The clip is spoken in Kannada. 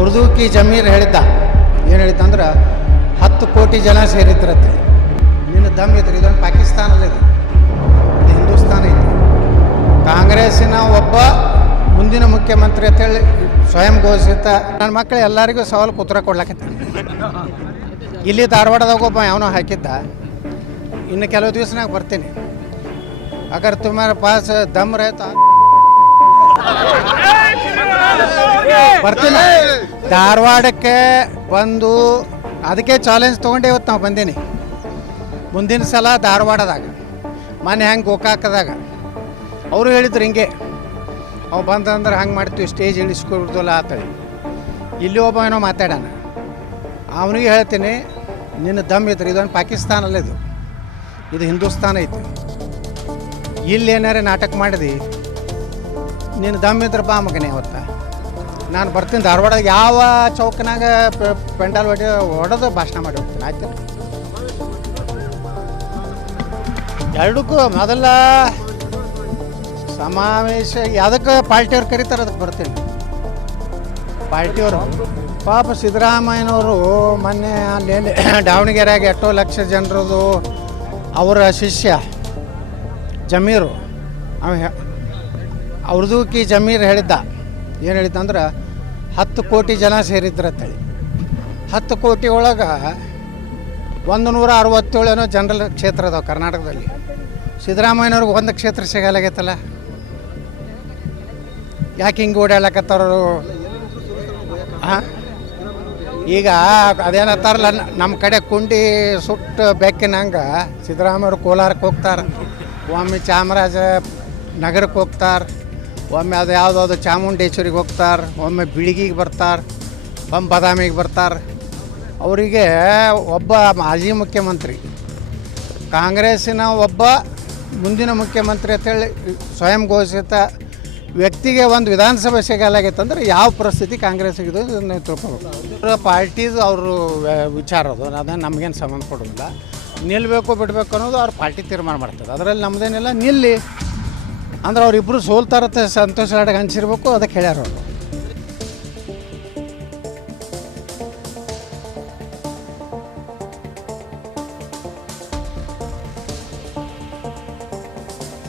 ಅವ್ರದೂಕಿ ಜಮೀರ್ ಹೇಳಿದ್ದ ಏನು ಹೇಳಿದ್ದಂದ್ರೆ 10 ಕೋಟಿ ಜನ ಸೇರಿದ್ರತ್ತೆ. ನಿನ್ನ ದಮ್ ಇದ್ರಿ, ಇದೊಂದು ಪಾಕಿಸ್ತಾನದ ಇದು ಹಿಂದೂಸ್ತಾನ ಐತಿ. ಕಾಂಗ್ರೆಸ್ಸಿನ ಒಬ್ಬ ಮುಂದಿನ ಮುಖ್ಯಮಂತ್ರಿ ಅಂತೇಳಿ ಸ್ವಯಂ ಘೋಷಿತ ನನ್ನ ಮಕ್ಕಳು ಎಲ್ಲರಿಗೂ ಸವಾಲು ಉತ್ತರ ಕೊಡ್ಲಾಕತ್ತ. ಇಲ್ಲಿ ಧಾರವಾಡದಾಗ ಒಬ್ಬ ಯಾವನೋ ಹಾಕಿದ್ದ, ಇನ್ನು ಕೆಲವು ದಿವಸ ಬರ್ತೀನಿ, ಅಗರ್ ತುಮಾರ ಪಾಸ್ ದಮ್ ರಹತಾ ಬರ್ತೀನಿ ಧಾರವಾಡಕ್ಕೆ ಬಂದು. ಅದಕ್ಕೆ ಚಾಲೆಂಜ್ ತೊಗೊಂಡೆ ಇವತ್ತು ನಾವು ಬಂದೀನಿ. ಮುಂದಿನ ಸಲ ಧಾರವಾಡದಾಗ, ಮೊನ್ನೆ ಹೆಂಗೆ ಗೋಕಾಕದಾಗ ಅವರು ಹೇಳಿದ್ರು ಹಿಂಗೆ, ಅವು ಬಂದಂದ್ರೆ ಹಂಗೆ ಮಾಡ್ತೀವಿ, ಸ್ಟೇಜ್ ಇಳಿಸ್ಕೊಡ್ದಲ್ಲ ಆತಳಿ. ಇಲ್ಲಿ ಒಬ್ಬ ಏನೋ ಮಾತಾಡೋಣ, ಅವನಿಗೆ ಹೇಳ್ತೀನಿ, ನಿನ್ನ ದಮ್ ಇದ್ರಿ, ಇದೊಂದು ಪಾಕಿಸ್ತಾನಲ್ಲ, ಇದು ಹಿಂದೂಸ್ತಾನ ಐತಿ. ಇಲ್ಲಿ ಏನಾರೇ ನಾಟಕ ಮಾಡಿದಿ, ನಿನ್ನ ದಮ್ ಇದ್ರೆ ಬಾ ಮಗನೇ, ಅವತ್ತ ನಾನು ಬರ್ತೀನಿ ಧಾರವಾಡ, ಯಾವ ಚೌಕನಾಗ ಪೆಂಡಾಲ್ ಹೊಡೆದು ಭಾಷಣ ಮಾಡಿ ಹೋಗ್ತೀನಿ. ಆಯ್ತು, ಎರಡಕ್ಕೂ ಮೊದಲ ಸಮಾವೇಶ ಯಾವುದಕ್ಕೆ ಪಾರ್ಟಿಯವ್ರು ಕರೀತಾರೆ ಅದಕ್ಕೆ ಬರ್ತೀನಿ. ಪಾರ್ಟಿಯವರು ಪಾಪ ಸಿದ್ದರಾಮಯ್ಯನವರು ಮೊನ್ನೆ ಅಲ್ಲಿ ದಾವಣಗೆರೆಯಾಗ ಎಷ್ಟೋ ಲಕ್ಷ ಜನರದು ಅವರ ಶಿಷ್ಯ ಜಮೀರು ಅವ್ರದೂಕಿ ಜಮೀರ್ ಹೇಳಿದ್ದ ಏನು ಹೇಳಿದ್ದಂದ್ರೆ 10 ಕೋಟಿ ಜನ ಸೇರಿದ್ರತ್ತೇಳಿ. 10 ಕೋಟಿ ಒಳಗೆ 167 ಏನೋ ಜನರಲ್ ಕ್ಷೇತ್ರ ಅದಾವೆ ಕರ್ನಾಟಕದಲ್ಲಿ. ಸಿದ್ದರಾಮಯ್ಯನವ್ರಿಗೆ ಒಂದು ಕ್ಷೇತ್ರ ಸಿಗಲಾಗೈತಲ್ಲ, ಯಾಕೆ ಹಿಂಗೆ ಓಡಾಡ್ಲಕತ್ತಾರು? ಹಾಂ, ಈಗ ಅದೇನತ್ತಾರಲ್ಲ, ನಮ್ಮ ಕಡೆ ಕುಂಡಿ ಸುಟ್ಟು ಬೆಕ್ಕಿನಂಗೆ ಸಿದ್ದರಾಮಯ್ಯವ್ರು ಕೋಲಾರಕ್ಕೆ ಹೋಗ್ತಾರೆ, ಒಮ್ಮೆ ಚಾಮರಾಜ ನಗರಕ್ಕೆ ಹೋಗ್ತಾರೆ, ಒಮ್ಮೆ ಅದು ಯಾವುದಾದ್ರು ಚಾಮುಂಡೇಶ್ವರಿಗೆ ಹೋಗ್ತಾರೆ, ಒಮ್ಮೆ ಬಿಳಿಗಿಗೆ ಬರ್ತಾರೆ, ಒಮ್ಮೆ ಬಾದಾಮಿಗೆ ಬರ್ತಾರೆ. ಅವರಿಗೆ ಒಬ್ಬ ಮಾಜಿ ಮುಖ್ಯಮಂತ್ರಿ, ಕಾಂಗ್ರೆಸ್ಸಿನ ಒಬ್ಬ ಮುಂದಿನ ಮುಖ್ಯಮಂತ್ರಿ ಅಂತೇಳಿ ಸ್ವಯಂ ಘೋಷಿತ ವ್ಯಕ್ತಿಗೆ ಒಂದು ವಿಧಾನಸಭೆ ಸಿಗಲಾಗೈತಂದ್ರೆ ಯಾವ ಪರಿಸ್ಥಿತಿ ಕಾಂಗ್ರೆಸ್ಸಿಗೆ ತಿಳ್ಕೊಬೇಕು. ಪಾರ್ಟಿದು ಅವರು ವಿಚಾರ ಅದು, ಅದನ್ನು ನಮಗೇನು ಸಂಬಂಧ ಕೊಡೋದಿಲ್ಲ. ನಿಲ್ಲಬೇಕು ಬಿಡಬೇಕು ಅನ್ನೋದು ಅವ್ರ ಪಾರ್ಟಿ ತೀರ್ಮಾನ ಮಾಡ್ತದೆ, ಅದರಲ್ಲಿ ನಮ್ಮದೇನಿಲ್ಲ. ನಿಲ್ಲಿ ಅಂದ್ರೆ ಅವರಿಬ್ಬರು ಸೋಲ್ತಾರತ್ತೆ ಸಂತೋಷ ಅನ್ಸಿರ್ಬೇಕು, ಅದಕ್ಕೆ ಹೇಳ್ಯಾರ ಅವರು.